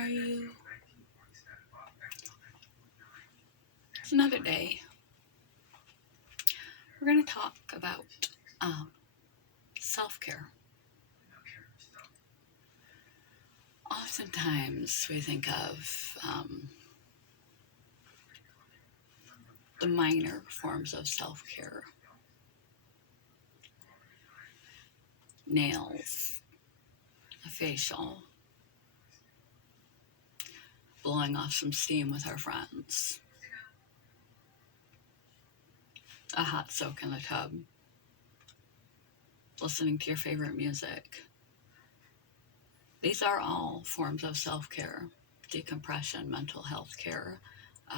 are you? It's another day. We're going to talk about self-care. Oftentimes we think of the minor forms of self-care. Nails, a facial, blowing off some steam with our friends, a hot soak in the tub, listening to your favorite music. These are all forms of self-care: decompression, mental health care,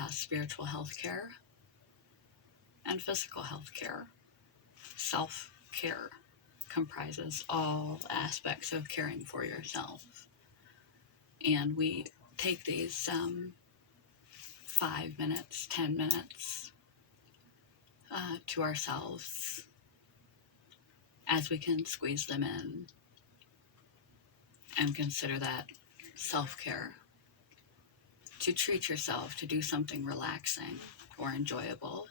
spiritual health care, and physical health care. Self-care comprises all aspects of caring for yourself. And we take these 5 minutes, 10 minutes to ourselves as we can squeeze them in and consider that self-care. To treat yourself, to do something relaxing or enjoyable,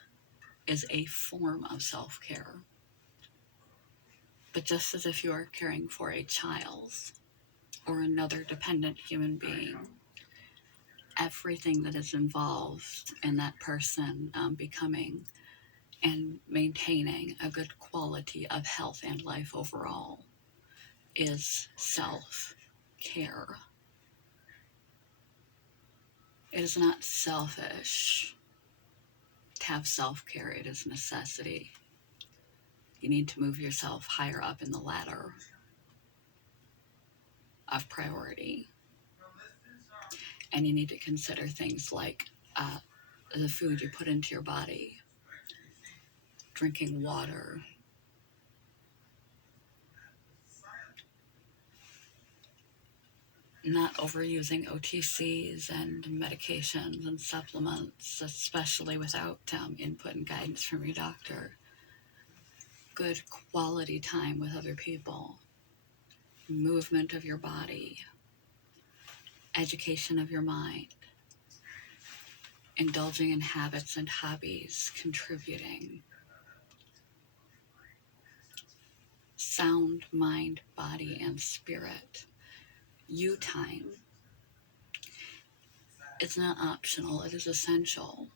is a form of self-care. But just as if you are caring for a child or another dependent human being, everything that is involved in that person becoming and maintaining a good quality of health and life overall is self-care. It is not selfish to have self-care. It is necessity. You need to move yourself higher up in the ladder of priority. And you need to consider things like the food you put into your body, drinking water, not overusing OTCs and medications and supplements, especially without input and guidance from your doctor. Good quality time with other people, movement of your body, education of your mind, indulging in habits and hobbies, contributing. Sound mind, body, and spirit. You time. It's not optional, it is essential.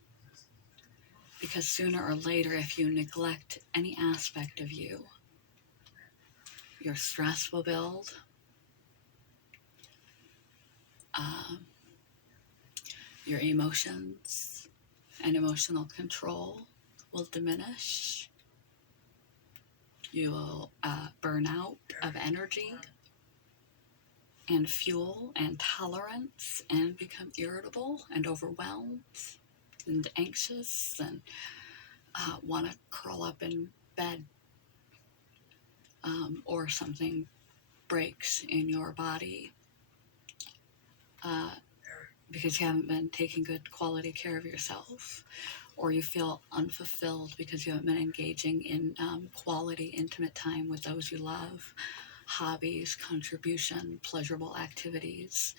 Because sooner or later, if you neglect any aspect of you, your stress will build, your emotions and emotional control will diminish. You will burn out of energy and fuel and tolerance and become irritable and overwhelmed and anxious and want to curl up in bed or something breaks in your body because you haven't been taking good quality care of yourself, or you feel unfulfilled because you haven't been engaging in quality, intimate time with those you love, hobbies, contribution, pleasurable activities.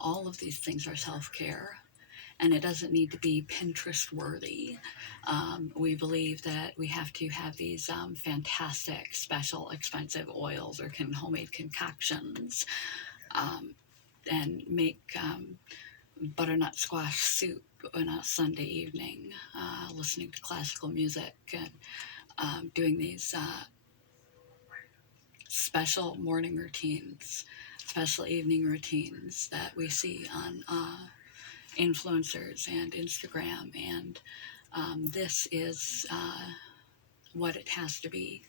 All of these things are self-care. And it doesn't need to be Pinterest worthy. We believe that we have to have these fantastic, special, expensive oils or homemade concoctions and make butternut squash soup on a Sunday evening, listening to classical music and doing these special morning routines, special evening routines that we see on influencers and Instagram, and this is what it has to be.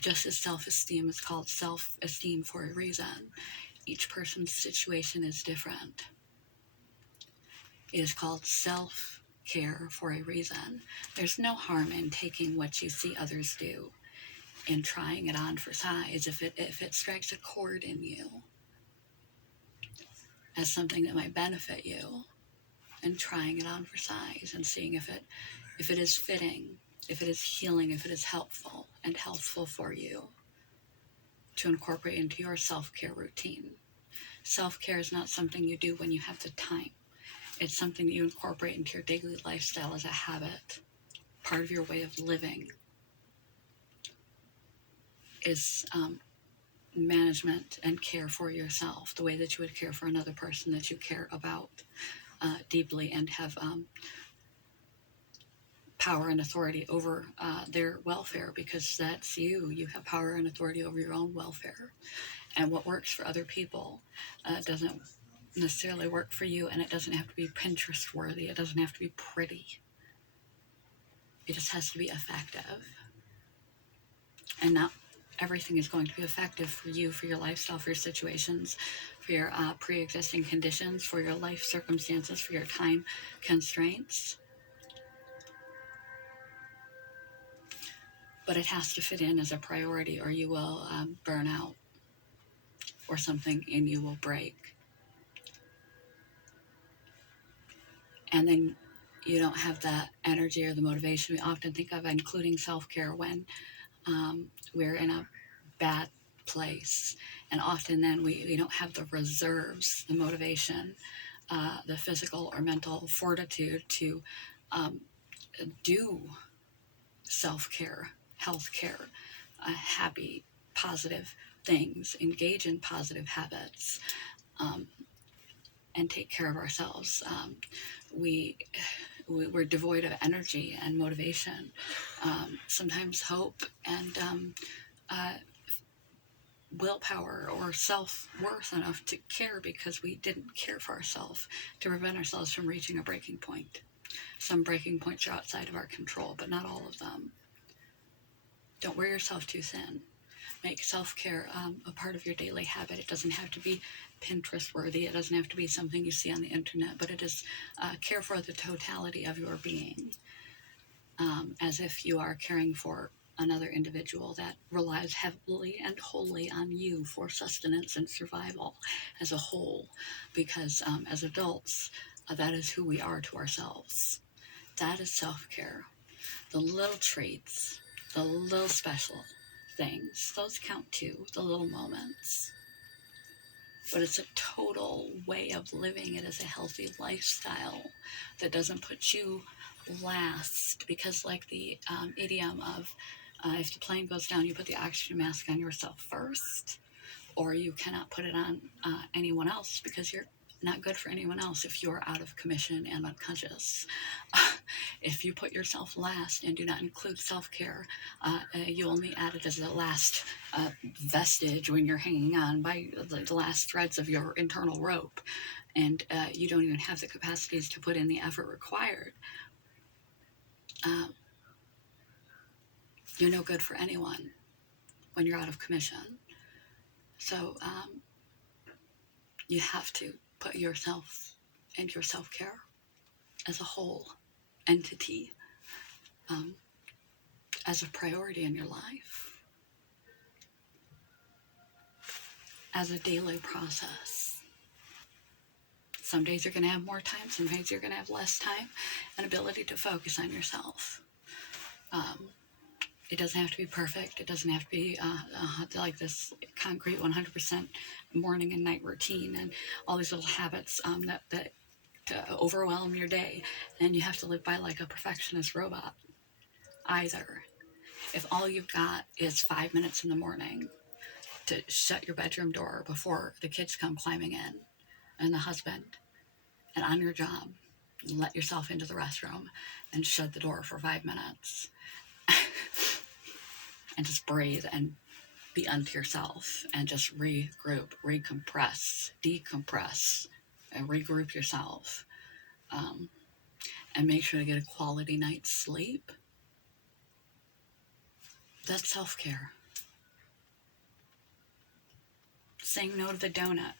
Just as self-esteem is called self-esteem for a reason, each person's situation is different. It is called self-care for a reason. There's no harm in taking what you see others do and trying it on for size if it strikes a chord in you as something that might benefit you, and trying it on for size and seeing if it is fitting, if it is healing, if it is helpful and healthful for you to incorporate into your self-care routine. Self-care is not something you do when you have the time. It's something that you incorporate into your daily lifestyle as a habit. Part of your way of living is management and care for yourself, the way that you would care for another person that you care about deeply and have power and authority over their welfare, because that's you. You have power and authority over your own welfare. And what works for other people doesn't necessarily work for you, and it doesn't have to be Pinterest worthy. It doesn't have to be pretty. It just has to be effective. And not everything is going to be effective for you, for your lifestyle, for your situations, for your pre-existing conditions, for your life circumstances, for your time constraints. But it has to fit in as a priority, or you will burn out, or something in you will break. And then you don't have that energy or the motivation. We often think of including self-care when we're in a bad place. And often then we don't have the reserves, the motivation, the physical or mental fortitude to do self-care, health-care, happy, positive things, engage in positive habits, and take care of ourselves. We're devoid of energy and motivation, sometimes hope and willpower or self-worth enough to care, because we didn't care for ourselves to prevent ourselves from reaching a breaking point. Some breaking points are outside of our control, but not all of them. Don't wear yourself too thin. Make self-care a part of your daily habit. It doesn't have to be Pinterest worthy. It doesn't have to be something you see on the internet, but it is care for the totality of your being, as if you are caring for another individual that relies heavily and wholly on you for sustenance and survival as a whole, because as adults, that is who we are to ourselves. That is self-care. The little treats, the little special things, those count too, the little moments. But it's a total way of living. It is a healthy lifestyle that doesn't put you last, because like the idiom of if the plane goes down, you put the oxygen mask on yourself first, or you cannot put it on anyone else, because you're not good for anyone else if you're out of commission and unconscious. If you put yourself last and do not include self-care, you only add it as the last vestige when you're hanging on by the last threads of your internal rope, and you don't even have the capacities to put in the effort required. You're no good for anyone when you're out of commission. So you have to put yourself and your self-care as a whole entity as a priority in your life, as a daily process. Some days you're going to have more time, some days you're going to have less time and ability to focus on yourself. It doesn't have to be perfect. It doesn't have to be like this concrete 100% morning and night routine and all these little habits that overwhelm your day, and you have to live by like a perfectionist robot either. If all you've got is 5 minutes in the morning to shut your bedroom door before the kids come climbing in, and the husband, and on your job, let yourself into the restroom and shut the door for 5 minutes and just breathe and be unto yourself and just regroup, recompress, decompress, and regroup yourself, and make sure to get a quality night's sleep. That's self-care. Saying no to the donut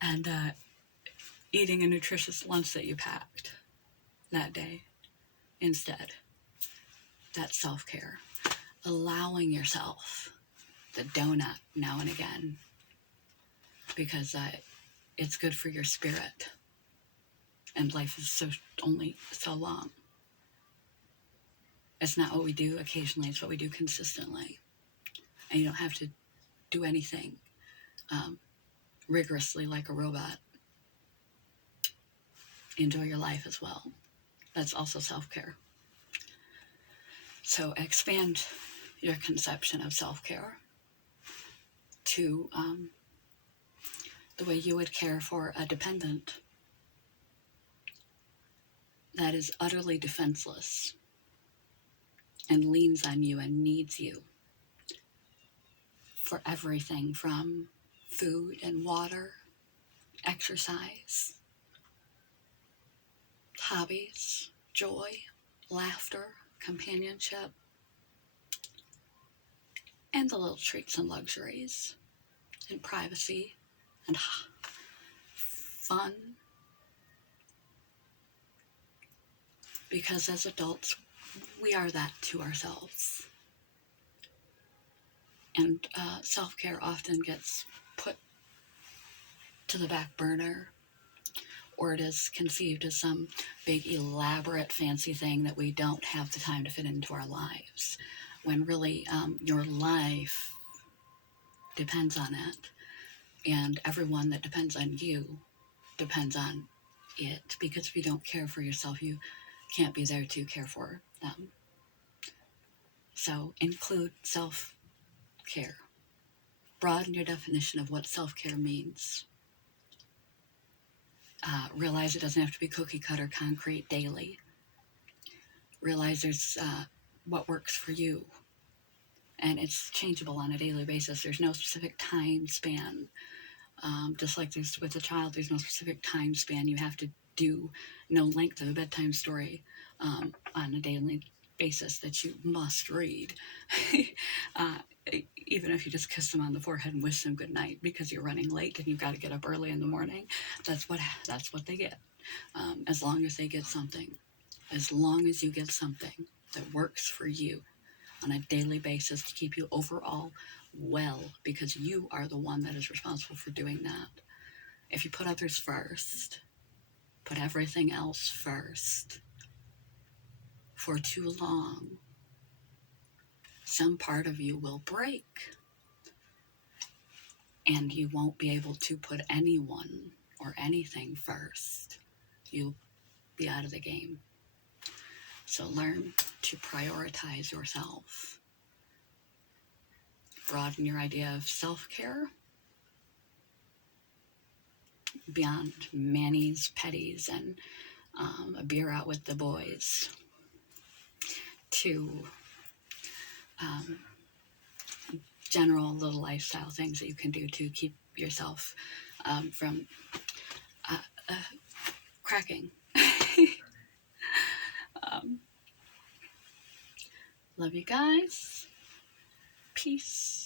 and eating a nutritious lunch that you packed that day instead. That's self-care. Allowing yourself the donut now and again, because it's good for your spirit, and life is only so long. It's not what we do occasionally, it's what we do consistently. And you don't have to do anything rigorously like a robot. Enjoy your life as well. That's also self-care. So expand your conception of self-care to the way you would care for a dependent that is utterly defenseless and leans on you and needs you for everything from food and water, exercise, hobbies, joy, laughter, companionship, and the little treats and luxuries, and privacy, and fun. Because as adults, we are that to ourselves. And self-care often gets put to the back burner, or it is conceived as some big, elaborate, fancy thing that we don't have the time to fit into our lives, when really your life depends on it, and everyone that depends on you depends on it, because if you don't care for yourself, you can't be there to care for them. So include self-care. Broaden your definition of what self-care means. Realize it doesn't have to be cookie cutter, concrete, daily. Realize there's what works for you, and it's changeable on a daily basis. There's no specific time span. Just like there's with a child, there's no specific time span. You have to do no length of a bedtime story on a daily basis that you must read. Even if you just kiss them on the forehead and wish them good night because you're running late and you've got to get up early in the morning, that's what they get. As long as they get something, as long as you get something that works for you on a daily basis to keep you overall well, because you are the one that is responsible for doing that. If you put others first, put everything else first, for too long, some part of you will break, and you won't be able to put anyone or anything first. You'll be out of the game. So learn to prioritize yourself. Broaden your idea of self-care beyond manis, petties, and a beer out with the boys, to general little lifestyle things that you can do to keep yourself from cracking. Love you guys. Peace.